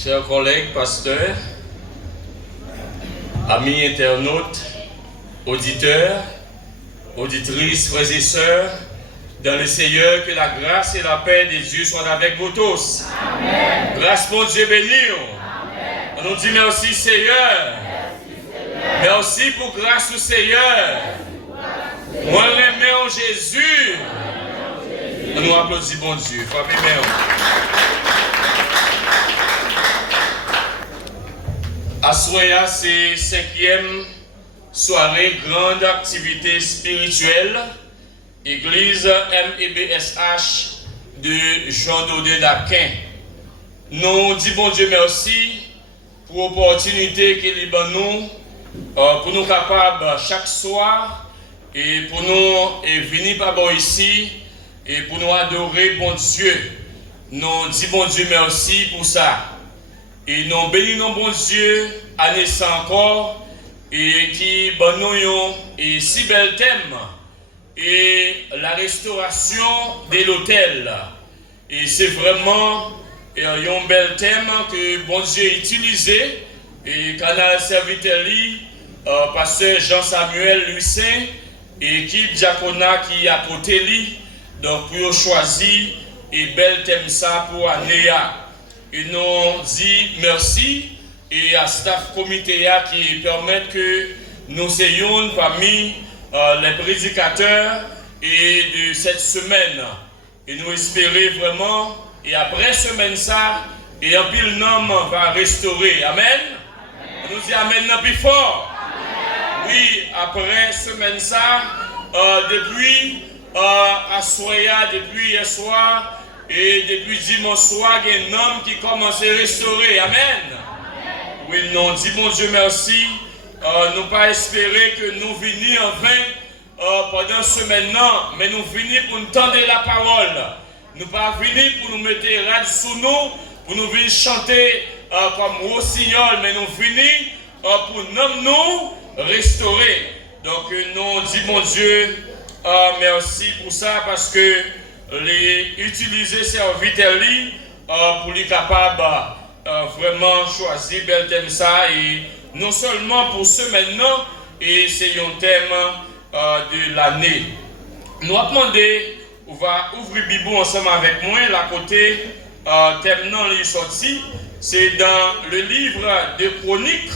Chers collègues, pasteurs, amis internautes, auditeurs, auditrices, frères et sœurs, dans le Seigneur, que la grâce et la paix de Dieu soient avec vous tous. Amen. Grâce mon Dieu béni. Amen. On nous dit merci Seigneur. Merci pour grâce au Seigneur. Moi l'aimé en Jésus. On nous applaudit bon Dieu. Frappez bien. Assoya, c'est 5e soirée grande activité spirituelle. Église MEBSH de Jean Daudet d'Aquin. Nous disons bon Dieu merci pour l'opportunité qu'il est nous pour nous capables chaque soir et pour nous venir par ici et pour nous adorer bon Dieu. Nous disons bon Dieu merci pour ça. Et nous bénissons bon Dieu à naissance encore et qui nous et si bel thème. Et la restauration de l'autel. Et c'est vraiment un bel thème que bon Dieu a utilisé. Et canal serviteur pasteur Jean-Samuel Lucin et équipe diaconat qui a côté lui. Donc pour choisir et bel thème ça pour Anéa. Et nous dit merci et à staff comité qui permet que nous soyons parmi les prédicateurs et de cette semaine. Et nous espérons vraiment, et après semaine ça, et un pile nom va restaurer. Amen. Amen. On nous dit Amen non plus fort. Amen. Oui, après semaine ça, depuis Assoya, depuis hier soir, et depuis dimanche soir, il y a un homme qui commence à restaurer. Amen. Amen. Oui, nous dit mon Dieu merci. Nous pas espérer que nous venions en vain pendant ce maintenant, mais nous venons pour nous tendre la parole. Nous pas venir pour nous mettre rad sous nous, pour nous venir chanter comme rossignol, mais nous venons pour nous restaurer. Donc nous disons mon Dieu merci pour ça parce que les utiliser serviteurs pour les capables vraiment choisir bel thème ça et non seulement pour ce maintenant, et c'est un thème de l'année. Nous avons demandé, on va ouvrir Bible ensemble avec moi, la côté thème non est sorti, c'est dans le livre de Chroniques,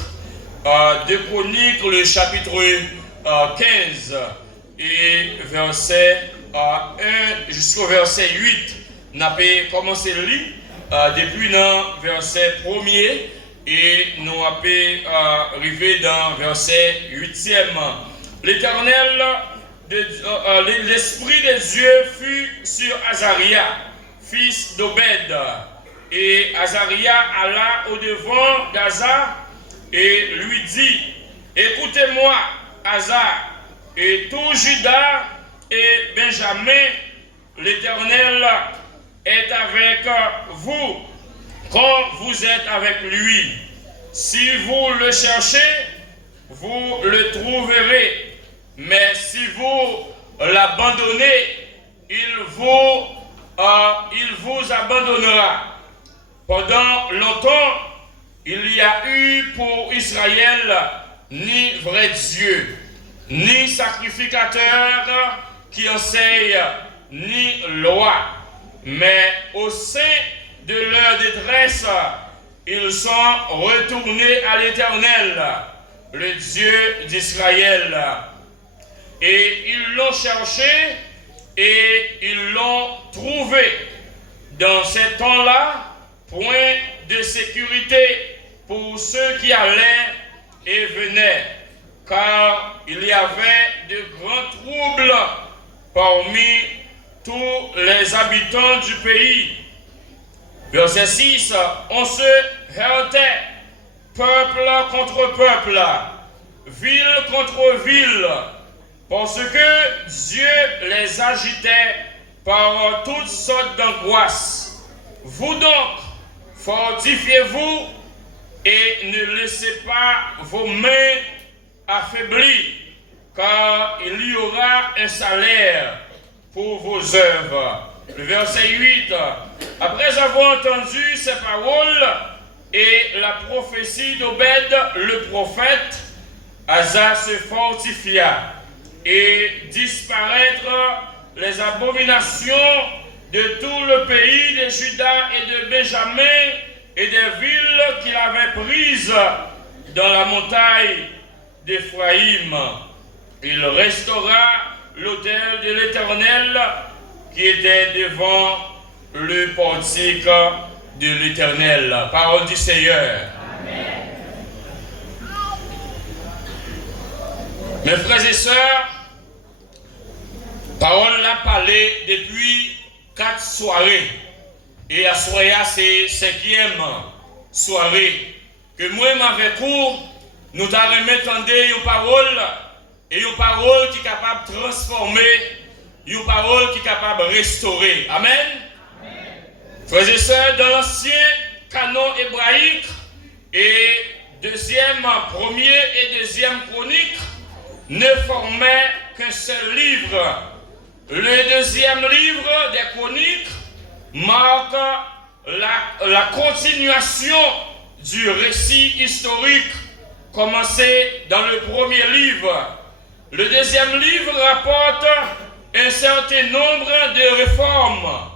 le chapitre 15 et verset 1 jusqu'au verset 8. Nous avons commencé le lire depuis le verset 1er. Et nous avons arrivé dans verset 8e. L'Éternel, l'Esprit de Dieu fut sur Azaria, fils d'Obed. Et Azaria alla au-devant d'Aza et lui dit, écoutez-moi, Aza, et tout Juda et Benjamin, l'Éternel est avec vous. Quand vous êtes avec lui, si vous le cherchez, vous le trouverez. Mais si vous l'abandonnez, il vous abandonnera. Pendant longtemps, il y a eu pour Israël ni vrai Dieu, ni sacrificateur qui enseigne, ni loi. Mais au sein de leur détresse, ils sont retournés à l'Éternel, le Dieu d'Israël. Et ils l'ont cherché et ils l'ont trouvé. Dans ces temps-là, point de sécurité pour ceux qui allaient et venaient, car il y avait de grands troubles parmi tous les habitants du pays. Verset 6, on se heurtait, peuple contre peuple, ville contre ville, parce que Dieu les agitait par toutes sortes d'angoisses. Vous donc, fortifiez-vous et ne laissez pas vos mains affaiblies, car il y aura un salaire pour vos œuvres. Le verset 8. Après avoir entendu ces paroles, et la prophétie d'Obed le prophète, Asa se fortifia et disparaître les abominations de tout le pays de Juda et de Benjamin et des villes qu'il avait prises dans la montagne d'Éphraïm. Il restaura l'autel de l'Éternel qui était devant le portique de l'Éternel. Parole du Seigneur. Amen. Mes frères et sœurs, parole l'a parlé depuis 4 soirées. Et à soirée, c'est 5e soirée. Que moi, avec vous, nous avons entendu une parole, et une parole qui est capable de transformer, une parole qui est capable de restaurer. Amen. Frères et sœurs, dans l'ancien canon hébraïque, et premier et deuxième chronique ne formaient qu'un seul livre. Le deuxième livre des chroniques marque la continuation du récit historique commencé dans le premier livre. Le deuxième livre rapporte un certain nombre de réformes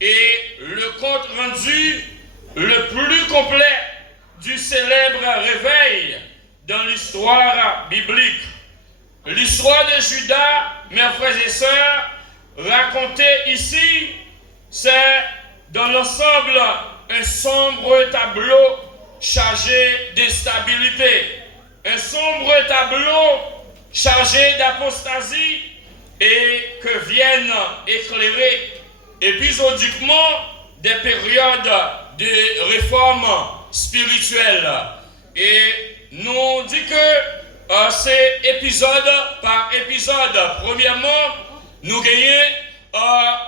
et le compte rendu le plus complet du célèbre réveil dans l'histoire biblique. L'histoire de Juda, mes frères et sœurs, racontée ici, c'est dans l'ensemble un sombre tableau chargé d'instabilité, un sombre tableau chargé d'apostasie et que viennent éclairer épisodiquement des périodes de réforme spirituelle. Et nous dit que c'est épisode par épisode. Premièrement, nous gagnons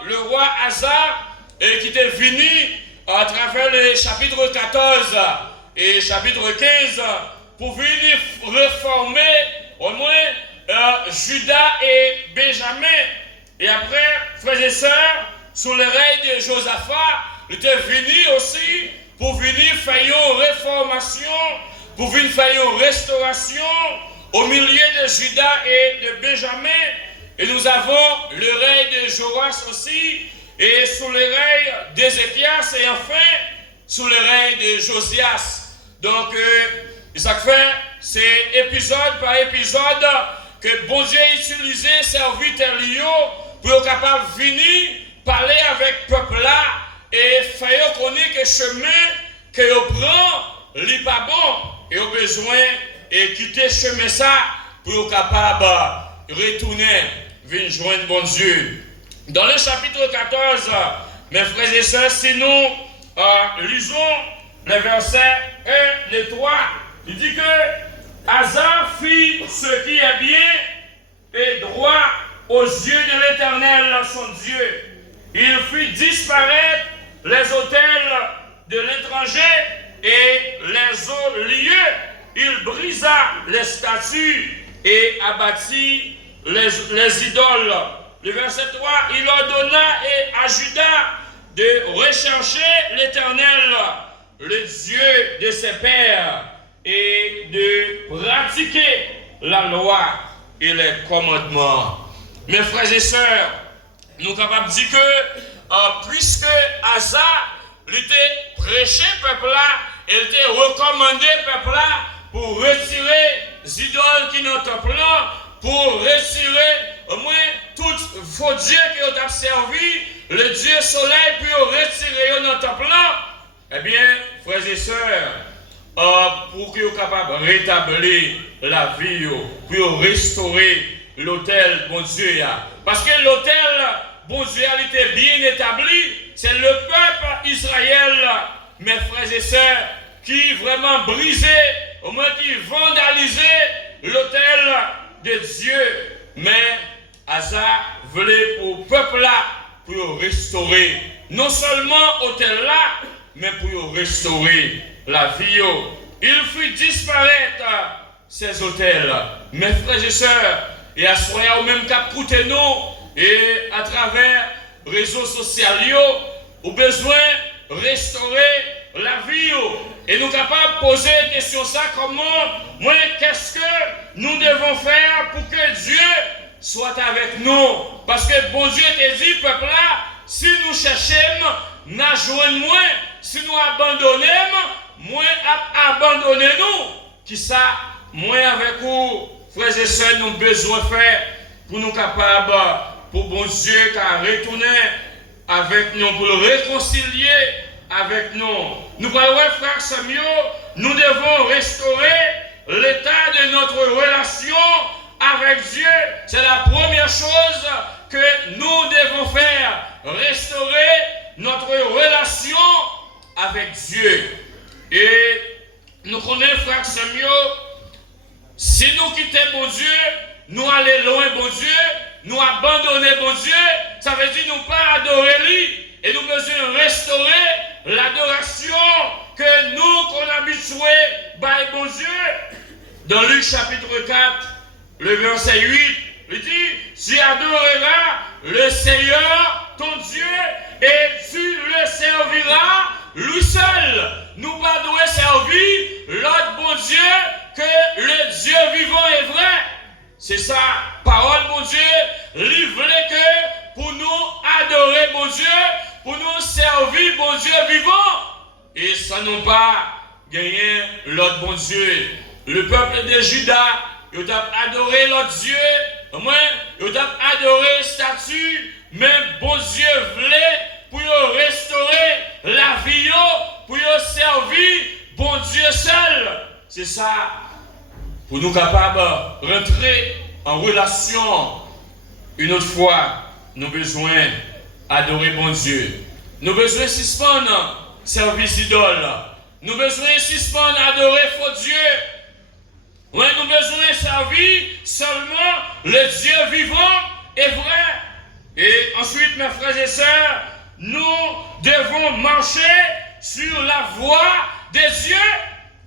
le roi Asa qui était venu à travers le chapitre 14 et chapitre 15 pour venir réformer au moins Juda et Benjamin. Et après, frères et sœurs, sous le règne de Josaphat, il était venu aussi pour venir faire une réformation, pour venir faire une restauration au milieu de Juda et de Benjamin. Et nous avons le règne de Joas aussi, et sous le règne d'Ézéchias, et enfin sous le règne de Josias. Donc, ça fait, c'est épisode par épisode que bon Dieu a utilisé serviteur pour être capable de venir parler avec le peuple là et faire connaître que le chemin que vous prend n'est pas bon et au besoin et quitter ce chemin ça pour être capable de retourner, venir joindre bon Dieu. Dans le chapitre 14, mes frères et sœurs, si nous lisons les versets 1 et 3, il dit que Asa fit ce qui est bien et droit aux yeux de l'Éternel, son Dieu. Il fit disparaître les autels de l'étranger et les autres lieux. Il brisa les statues et abattit les idoles. Le verset 3, il ordonna à Juda de rechercher l'Éternel, le Dieu de ses pères, et de pratiquer la loi et les commandements. Mes frères et sœurs, nous sommes capables de dire que puisque Asa était prêché peuple là, il était recommandé peuple là pour retirer les idoles qui n'ont pas plan, pour retirer au moins tout faux dieu qui ont servi, le Dieu soleil, puis retirer notre plan. Eh bien, frères et sœurs, pour que vous capables de rétablir la vie, pour restaurer l'autel, bon Dieu. Parce que l'autel, bon Dieu, a été bien établi. C'est le peuple Israël, mes frères et sœurs, qui vraiment brisait, au moins qui vandalisait l'autel de Dieu. Mais Asa voulait pour le peuple là, pour restaurer, non seulement l'autel là, mais pour restaurer la vie. Il fit disparaître ces autels. Mes frères et sœurs, et à ce moment au même cap coûter nous, et à travers les réseaux sociaux, au besoin de restaurer la vie. Et nous sommes capables de poser la question ça, qu'est-ce que nous devons faire pour que Dieu soit avec nous? Parce que bon Dieu te dit, peuple là, si nous cherchons, nous joignons moins. Si nous abandonnons, moins abandonnez-nous. Qui ça, moins avec vous, frères et sœurs, nous avons besoin de faire pour nous capables, pour bon Dieu, qu'à retourner avec nous, pour le réconcilier avec nous. Nous parlons, frère Samuel, nous devons restaurer l'état de notre relation avec Dieu. C'est la première chose que nous devons faire. Restaurer notre relation avec Dieu. Et nous connaissons, frère Samuel, si nous quittons bon Dieu, nous allons loin bon Dieu, nous abandonner bon Dieu, ça veut dire nous pas adorer lui. Et nous devons restaurer l'adoration que nous qu'on habitué par bon Dieu. Dans Luc chapitre 4, le verset 8, il dit, tu adoreras le Seigneur ton Dieu et tu le serviras lui seul. Nous pas devons servir l'autre bon Dieu que le Dieu vivant est vrai. C'est ça, parole bon Dieu, livré que pour nous adorer bon Dieu, pour nous servir bon Dieu vivant. Et ça n'a pas gagné l'autre bon Dieu. Le peuple de Juda, il a adoré l'autre Dieu, il a adoré statue, mais bon Dieu voulait pour restaurer la vie, pour servir bon Dieu seul. C'est ça, pour nous capables de rentrer en relation. Une autre fois, nous avons besoin d'adorer bon Dieu. Nous avons besoin de suspendre service idole. Nous avons besoin de suspendre adorer faux Dieu. Ouais, nous avons besoin de servir seulement le Dieu vivant et vrai. Et ensuite, mes frères et sœurs, nous devons marcher sur la voie de Dieu.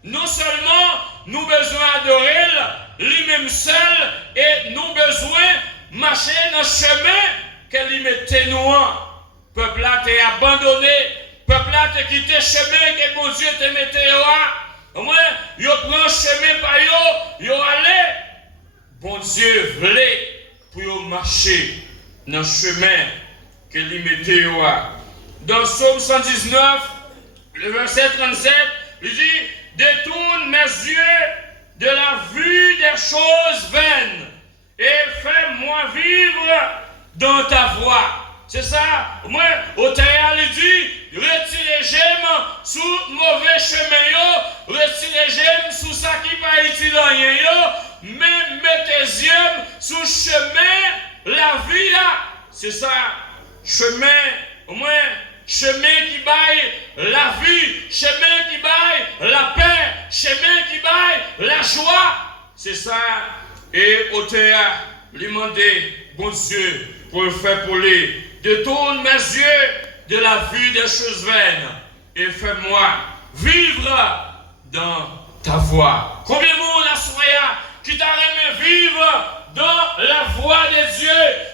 Non seulement nous besoin adorer lui-même seul, et nous besoin marcher dans le chemin que lui mettait nous en. Peuple là t'es abandonné, peuple là t'es quitté le chemin que mon Dieu te mettait là. Au moins, yo prend le chemin par yo allé. Bon Dieu voulait pour yo marcher dans le chemin que lui mettait là. Dans Psaume 119, le verset 37, il dit, détourne mes yeux de la vue des choses vaines et fais-moi vivre dans ta voie. C'est ça. Moi, au théâtre, il dit, retirez j'aime sous mauvais chemin, retirez j'aime sous ça qui va utile rien, mais mettez j'aime sous chemin la vie là. C'est ça. Chemin, au moins, chemin qui baille la vie, chemin qui baille la paix, chemin qui baille la joie. C'est ça. Et au théâtre, lui demander, bon Dieu, pour le faire pour lui. Détourne mes yeux de la vue des choses vaines et fais-moi vivre dans ta voie. Combien de monde a soya qui t'a aimé vivre dans la voie de Dieu?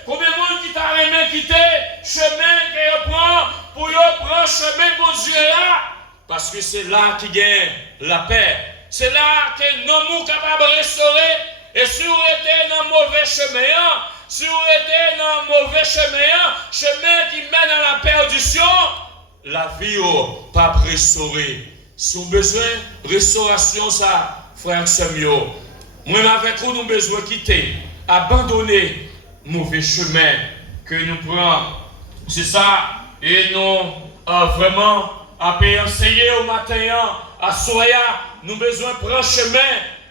Combien de monde qui t'a aimé quitter chemin qu'il prend pour prendre chemin bon Dieu là? Parce que c'est là qu'il gagne la paix. C'est là que nous sommes capables de restaurer. Et si vous êtes dans un mauvais chemin, si vous êtes dans un mauvais chemin qui mène à la perdition, la vie n'est pas restaurée. Si vous avez besoin de restauration, ça, frère Samuel, moi avec vous, nous avons besoin de quitter, abandonner le mauvais chemin que nous prenons. C'est ça, et nous vraiment à enseigner au matin, à Soya, nous avons besoin de prendre un chemin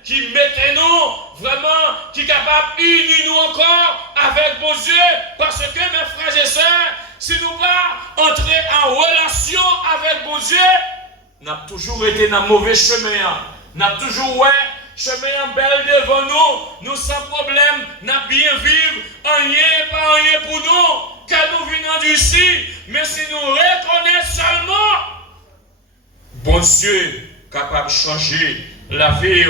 qui mettez nous vraiment, qui est capable d'unir nous encore avec bon Dieu. Parce que mes frères et sœurs, si nous pas entrer en relation avec bon Dieu, nous avons toujours été dans le mauvais chemin. Nous avons toujours chemin bel devant nous. Nous sans problème, nous avons bien vivre, rien, pas rien pour nous, car nous venons d'ici. Mais si nous reconnaissons seulement, bon Dieu capable de changer la vie,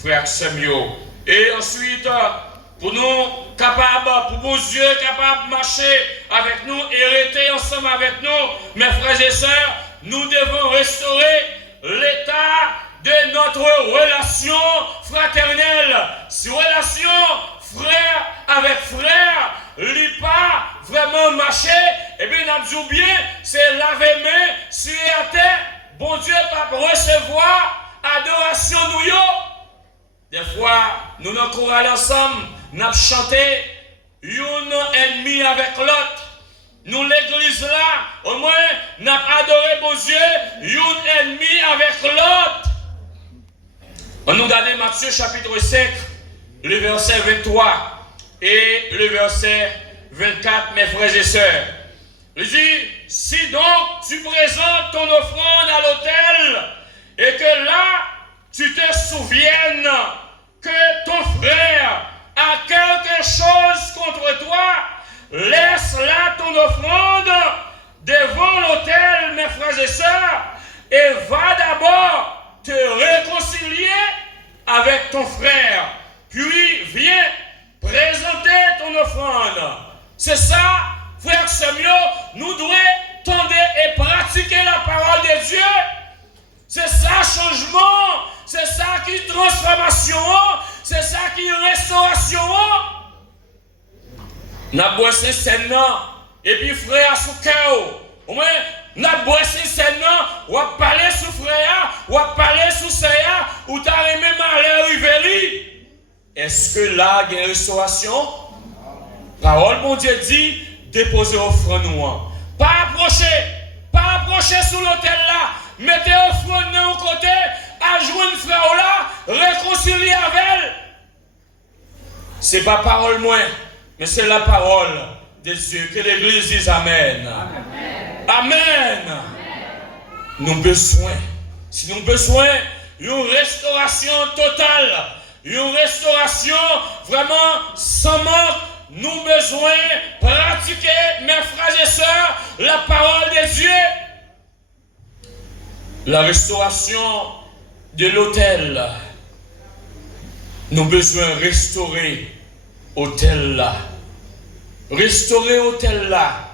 frère Samuel. Et ensuite, pour nous capables, pour bon Dieu capable de marcher avec nous et rester ensemble avec nous, mes frères et sœurs, nous devons restaurer l'état de notre relation fraternelle. Si relation frère avec frère, lui pas vraiment marché, eh bien, nous disons bien, c'est laver main sur la terre. Bon Dieu va recevoir adoration nous. Des fois, nous nous chorale ensemble, nous chanté un ennemi avec l'autre. Nous, l'église là, au moins, nous adoré bon Dieu, un ennemi avec l'autre. On nous donne Matthieu chapitre 5, le verset 23 et le verset 24, mes frères et sœurs. Il dit, si donc tu présentes ton offrande à l'autel et que là, tu te souviennes que ton frère a quelque chose contre toi, laisse là ton offrande devant l'autel, mes frères et sœurs, et va d'abord te réconcilier avec ton frère, puis viens présenter ton offrande. C'est ça, frère Samuel, nous devons tendre et pratiquer la parole de Dieu. C'est ça changement, c'est ça qui transformation, c'est ça qui restauration. N'a bossé scène et puis frère sous cœur. Au moins n'a bossé scène ou a parler sous frère, ou a parler sous ça, ou t'as aimé malheur riveli. Est-ce que là il y a une restauration? Parole mon Dieu dit déposer offrande nous. Pas approcher sous l'autel là. Mettez offrande de côté, ajoutez une frère là, réconcilier avec elle. C'est pas parole moins, mais c'est la parole de Dieu. Que l'Église dise Amen. Amen. Amen. Nous avons besoin, si nous avons besoin d'une restauration totale, une restauration vraiment sans manque, nous avons besoin de pratiquer, mes frères et sœurs, la parole de Dieu. La restauration de l'autel. Nous avons besoin de restaurer l'autel là. Restaurer l'autel là,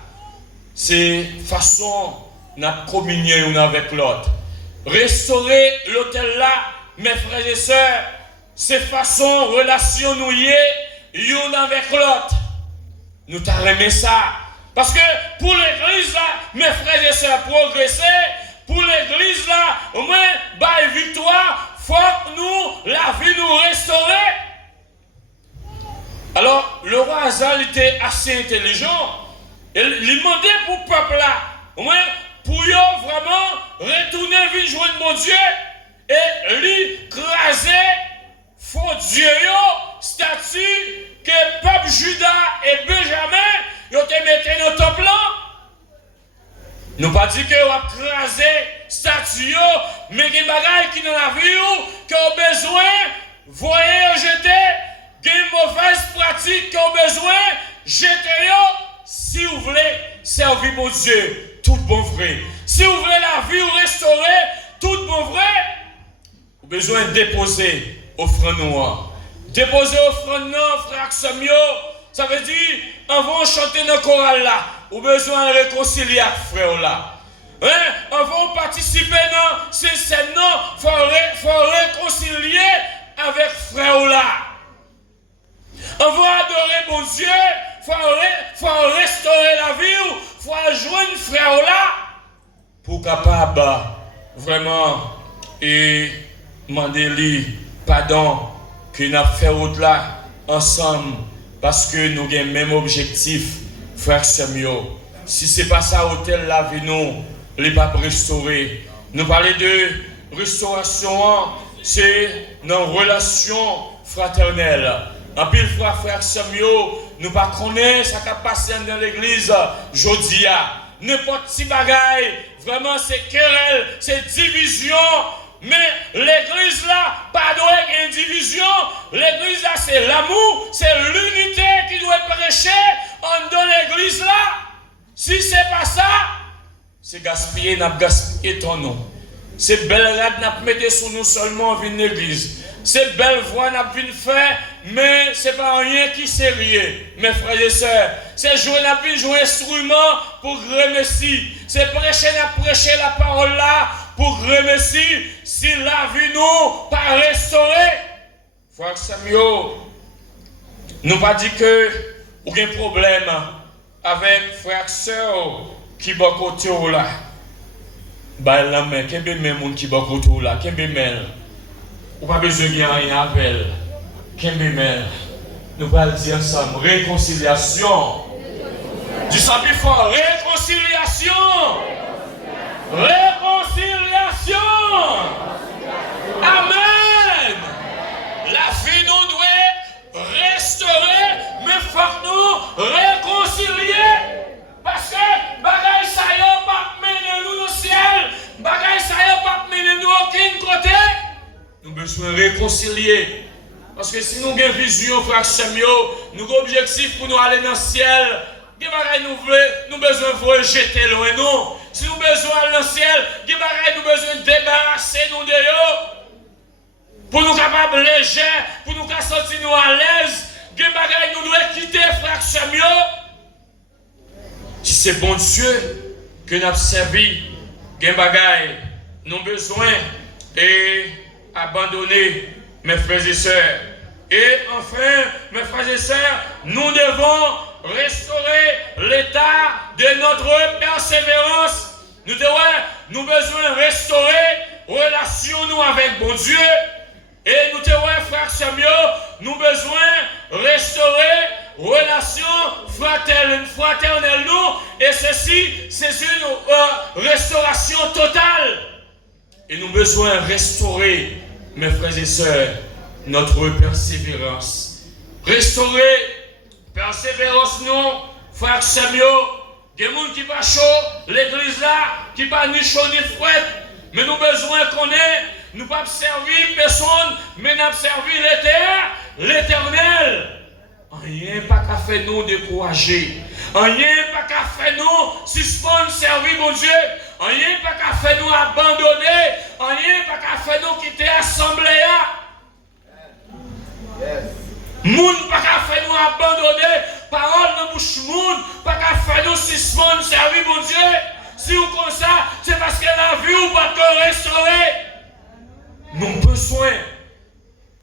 c'est façon de communier l'un avec l'autre. Restaurer l'autel là, mes frères et sœurs, c'est façon relation nous y est l'un avec l'autre. Nous t'arrêtons ça. Parce que pour l'église là, mes frères et sœurs, progresser, pour l'église là, au moins, by victoire, faut que nous, la vie nous restaurer. Alors, le roi Hazal était assez intelligent. Il demandait pour le peuple là, au moins, pour eux vraiment retourner vite joindre mon Dieu et lui craser faux Dieu, statut que le peuple Judas et Benjamin, ils ont mis dans le temple là. Nous pas dit que vous avez crasé statue, mais il y a des bagages qui dans la vie qui ont besoin, voyez jeter, il y a une mauvaise pratique qui ont besoin, jeter si vous voulez servir mon Dieu, tout bon vrai. Si vous voulez la vie ou restaurer, tout bon vrai, vous avez besoin de déposer offrande noire. Déposer offrande noire, frère Samuel, ça veut dire, on va chanter dans le choral là. Ou besoin de réconcilier avec frère là. On va participer dans ces scènes, il faut réconcilier avec frère là. On va adorer mon Dieu, il faut restaurer la vie, il faut joindre frère là pour capable vraiment et demander lui pardon que nous avons fait autre là ensemble parce que nous avons le même objectif. Frère Samuel, si ce n'est pas ça, hôtel là, nous ne pas restaurer. Nous parlons de restauration, c'est nos relations fraternelles. En pile fois, frère Samuel, nous ne connaissons pas ce qui a passé dans l'église aujourd'hui. N'importe qui bagaille, vraiment c'est querelle, c'est division. Mais l'église là, pas de division. L'église là, c'est l'amour, c'est l'unité qui doit prêcher dans l'église là. Si c'est pas ça, c'est gaspiller, n'a gaspillé ton nom. C'est belle rade n'a mettre sur nous seulement en une église. C'est belle voix n'a pu faire mais ce n'est pas rien qui est sérieux, mes frères et sœurs. C'est jouer la vie, jouer instrument pour remercier. C'est prêcher la parole là pour remercier. Si la vie nous pas restaurée. Frère Samuel, nous pas dit que aucun problème avec frère sœur qui va côté là. Bah la main, qu'est-ce que même monde qui va côté là, qu'est-ce que même. Ou pas besoin de rien avec elle. Qu'est-ce que même. Nous allons dire ensemble réconciliation. Du ça plus fort, réconciliation. Réconciliation. Amen. La vie nous doit restaurer, mais il faut que nous réconcilier. Parce que bagaille ça y a pas mener nous au ciel, bagaille ça y a pas mener nous aucun côté. Nous besoin réconcilier. Parce que si nous avons une vision, frère Samuel, nous avons un objectif pour nous aller dans le ciel. Nous besoin de rejeter loin nous. Si nous besoin d'aller dans le ciel, nous besoin de débarrasser nous de eux. Pour nous capables légers, pour nous sentir nous à l'aise, nous devons quitter frère Samuel. Si c'est bon Dieu que nous avons servi, nous avons besoin d'abandonner mes frères et sœurs. Et enfin, mes frères et sœurs, nous devons restaurer l'état de notre persévérance. Nous devons besoin de restaurer relation nous avec bon Dieu. Et nous devons, frère Samuel, nous besoin de restaurer relation fraternelle nous. Et ceci, c'est une restauration totale. Et nous besoin de restaurer, mes frères et sœurs, notre persévérance. Restaurer persévérance nous, frère Samuel. Des gens qui pas chaud, l'église là, qui pas ni chaud ni froid. Mais nous besoin qu'on ait, nous pas servir personne, mais nous servir l'Éternel. Rien pas qu'à faire nous décourager. Rien pas qu'à faire nous suspendre servir mon Dieu. Rien pas qu'à faire nous abandonner. Rien pas qu'à faire nous quitter l'assemblée. Moun pas qu'à faire nous abandonner. Parole dans bouche moun pas qu'à faire nous suspendre servir mon Dieu. Si vous comme ça, c'est parce que la vie ou pas te restaurer. Nous avons besoin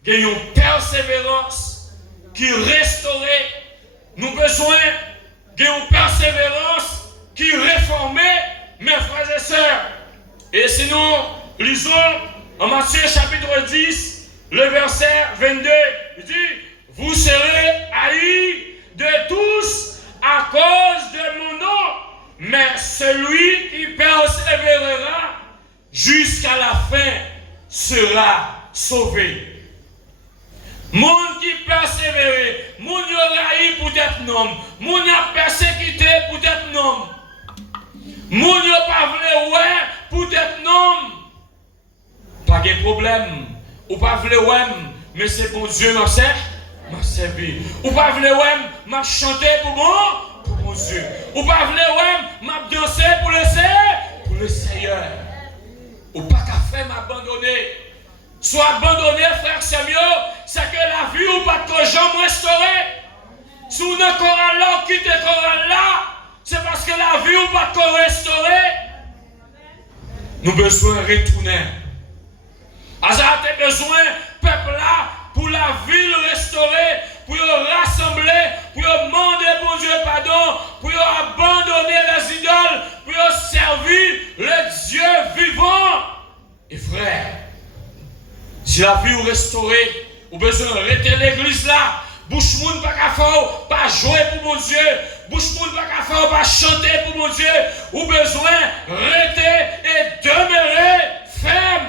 d'une persévérance qui restaurait. Nous avons besoin d'une persévérance qui réformait, mes frères et sœurs. Et si nous lisons en Matthieu chapitre 10, le verset 22, il dit, vous serez haïs de tous à cause de mon nom, mais celui qui persévérera jusqu'à la fin sera sauvé. Moun qui persévère, moun y haï pour être nom, moun y a persécuté pour être nom, moun y pas vle ouais pour être nom. Pas de problème, ou pas vle ouais, mais c'est bon Dieu m'a servi. Ou pas vle ouais, m'a chanté pour mon Dieu. Ou pas vle ouais, m'a dansé pour le Seigneur. Ou pas qu'à faire m'abandonner. Soit abandonné, frère Samuel, c'est que la vie ou pas que jamais restaurée. Si vous ne chorale là, quittez chorale là, c'est parce que la vie ou pas que restaurée. Nous avons besoin de retourner. Azar a besoin, peuple là, pour la ville restaurée, pour rassembler, pour demander bon Dieu pardon, pour abandonner les idoles, pour servir le Dieu vivant. Et frère, si la vie est restaurée, vous avez besoin de rester l'église là. Bouche moun pas qu'à faire, pas jouer pour mon Dieu. Bouche moun pas qu'à faire, pas chanter pour mon Dieu. Vous avez besoin de rester et demeurer ferme.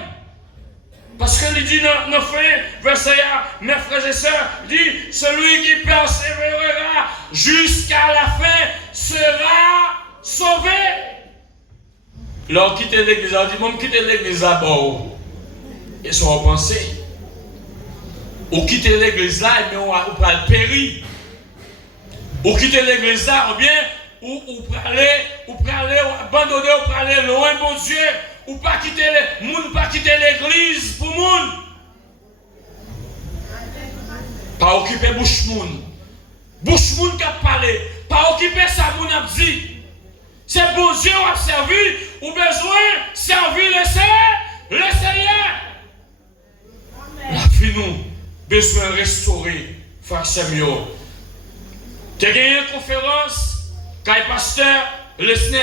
Parce que il dit dans le fin, verset 1, mes frères et sœurs, il dit, celui qui persévérera jusqu'à la fin sera sauvé. Là, quitter l'église, on dit, moi, quitter l'église là-bas. Ils sont repensés. Ou quitter l'église là, mais on va périr. Ou quitter l'église là, ou bien, ou aller abandonner, ou aller loin, mon Dieu. Ou pas quitter l'église pour moun. Pas occuper bouche moun. Bouche moun qui a parlé. Pas occuper ça moun a dit. C'est bon Dieu qui a servi. Ou besoin servir le Seigneur. La vie nous besoin restaurer. Frère mieux. Tu as gagné une conférence, Kai Pasteur Lesner.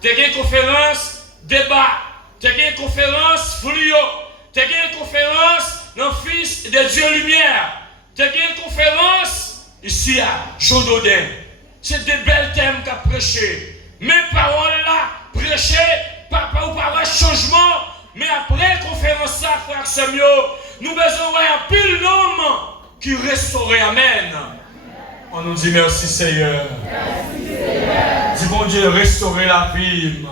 Tu as gagné une conférence, débat. Tu as gagné une conférence, Fluo. Tu as gagné une conférence, dans Fils de Dieu Lumière. Tu as gagné une conférence, ici à Jean Dodin. C'est des belles thèmes qu'a prêché. Mes paroles là, prêcher, pas un changement. Mais après la conférence, ça, frère Samuel, nous besoin un pile d'hommes qui restaurent. Amen. On nous dit merci Seigneur. Merci Seigneur. Dis bon Dieu, restaurer la vie.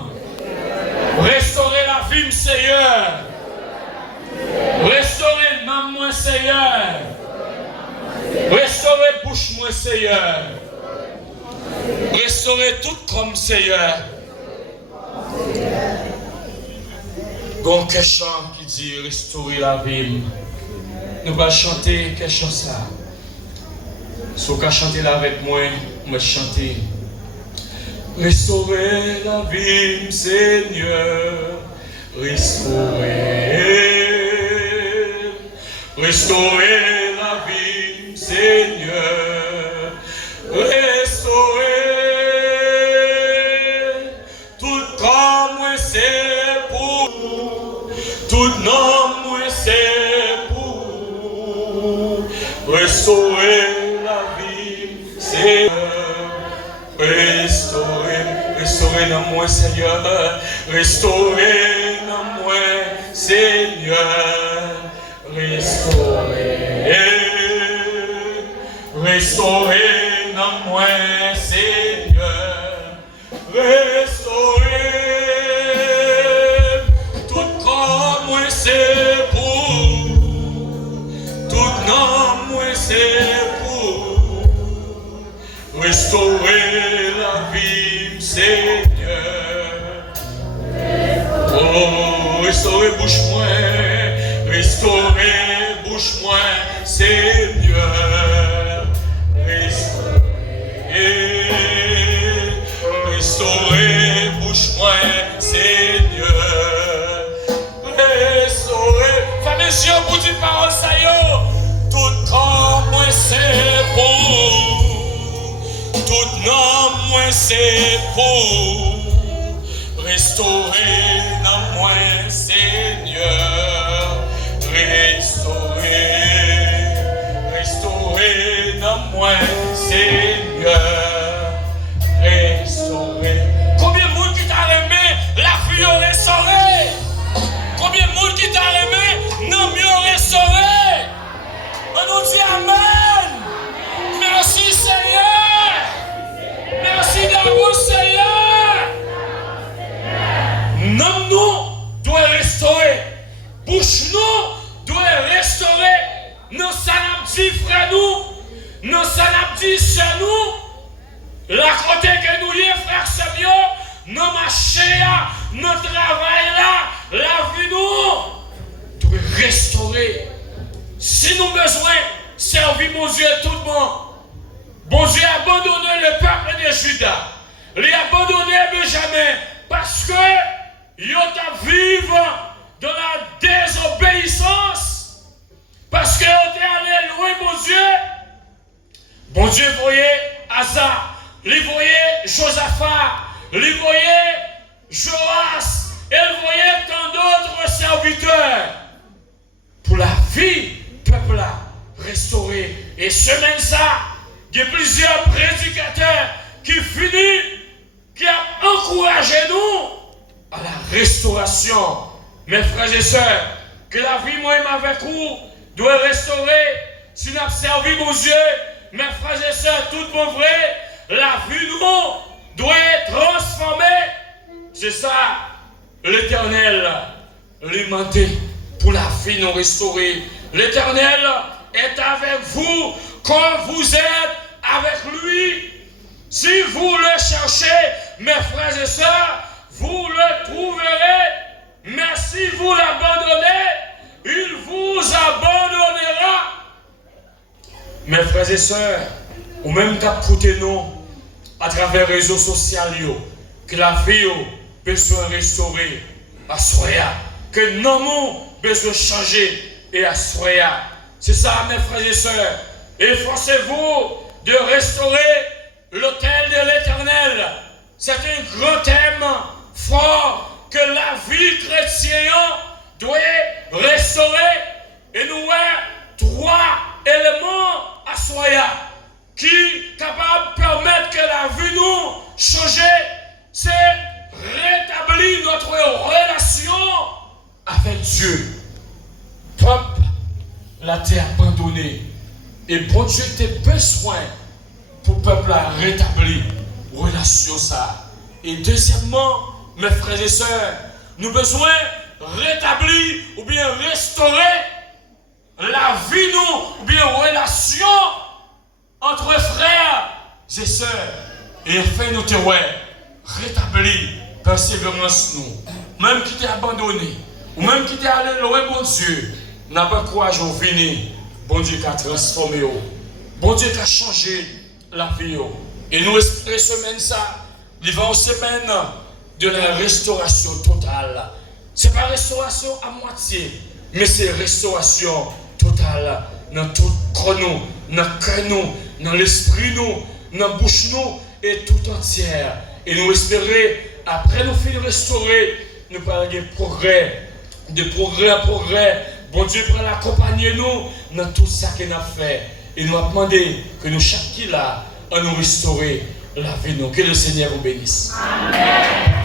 Restaurer la vie, Seigneur. Restaurer l'âme, moi, Seigneur. Restaurer bouche, moi, Seigneur. Restaurer tout comme Seigneur. Bon, quel chant qui dit restaurer la vie. Nous allons chanter quel chant ça. Si vous voulez chanter là avec moi, on va chanter. Restaurer la vie, Seigneur. Restaurer. Restaurer la vie, Seigneur. Restaurer. Tout comme moi c'est pour. Tout nom moi c'est pour. Restaurer. Restaurer dans moi, Seigneur. Restaurer dans moi, Seigneur. Restaurer. Restaurer dans moi, Seigneur. Restaurer. Tout comme moi, c'est pour. Tout nom, moi, c'est pour. Restaurer la vie, Seigneur. Oh, restaurer bouche-moi. Restaurer bouche-moi, Seigneur. Restaurer bouche-moi, Seigneur. Restaurer. Femme et yeux, pour dire parole, ça y est. Tout comme moi, c'est pour. Tout nom, moi, c'est pour restaurer dans moi, Seigneur. Restaurer dans moi, Seigneur. Restaurer. Combien de monde qui t'a aimé, la vie au restauré? Combien de monde qui t'a aimé, non mieux restauré? On nous dit Amen. Merci, Seigneur. Merci d'amour, Seigneur. Nom nous doit restaurer. Bouche nous doit restaurer. Nos sanabdi frères nous. Nos sanabdi sœurs nous. La côté que nous y est, frère Samuel. Nos marchés, nos travail là. La vie nous doit restaurer. Si nous besoin, servir mon Dieu tout le monde. Bon Dieu a abandonné le peuple de Juda. Il a abandonné Benjamin parce que il a vécu dans la désobéissance. Parce qu'il est allé loin, mon Dieu. Bon Dieu voyait Asa, il voyait Josaphat, il voyait Joas, et il voyait tant d'autres serviteurs. Pour la vie, peuple là, restauré. Et semaine ça, il y a plusieurs prédicateurs qui finissent, qui ont encouragé nous à la restauration. Mes frères et sœurs, que la vie moi-même avec vous doit restaurer. Si nous avons servi mon Dieu, mes frères et sœurs, tout bon vrai, la vie nous doit être transformée. C'est ça, l'Éternel alimenté pour la vie nous restaurer. L'Éternel est avec vous quand vous êtes avec lui. Si vous le cherchez, mes frères et sœurs, vous le trouverez. Mais si vous l'abandonnez, il vous abandonnera. frères et sœurs, ou même qu'à côté nous, à travers les réseaux sociaux, que la vie a besoin de restaurer, à soya, que nos mots besoin de changer et à soya. C'est ça, mes frères et sœurs. Efforcez-vous de restaurer l'autel de l'Éternel. C'est un grand thème fort que la vie chrétienne doit restaurer. Et nous avons 3 éléments à soya qui sont capables de permettre que la vie nous change. C'est rétablir notre relation avec Dieu. Peuple, la terre abandonnée. Et bon Dieu t'a besoin pour le peuple à rétablir relation ça. Et deuxièmement, mes frères et sœurs, nous avons besoin de rétablir ou bien restaurer la vie nous, ou bien relation entre frères et sœurs. Et enfin nous te rétablir persévérance nous. Même qui t'a abandonné, ou même qui t'a allé loin, bon Dieu, n'a pas courage au fini. Bon Dieu qui a transformé. Bon Dieu qui a changé la vie. Et nous espérons semaine ça. Il va en semaine de la restauration totale. Ce n'est pas restauration à moitié, mais c'est restauration totale dans tout corps, dans le cœur, dans l'esprit, dans la bouche et tout entière. Et nous espérons, après nous finir restaurer, nous pourrons avoir progrès, de progrès en progrès. Bon Dieu prend l'accompagner nous dans tout ça qu'il a fait. Et nous a demandé que nous, chaque qui là, à nous restaurer la vie. Que le Seigneur vous bénisse. Amen.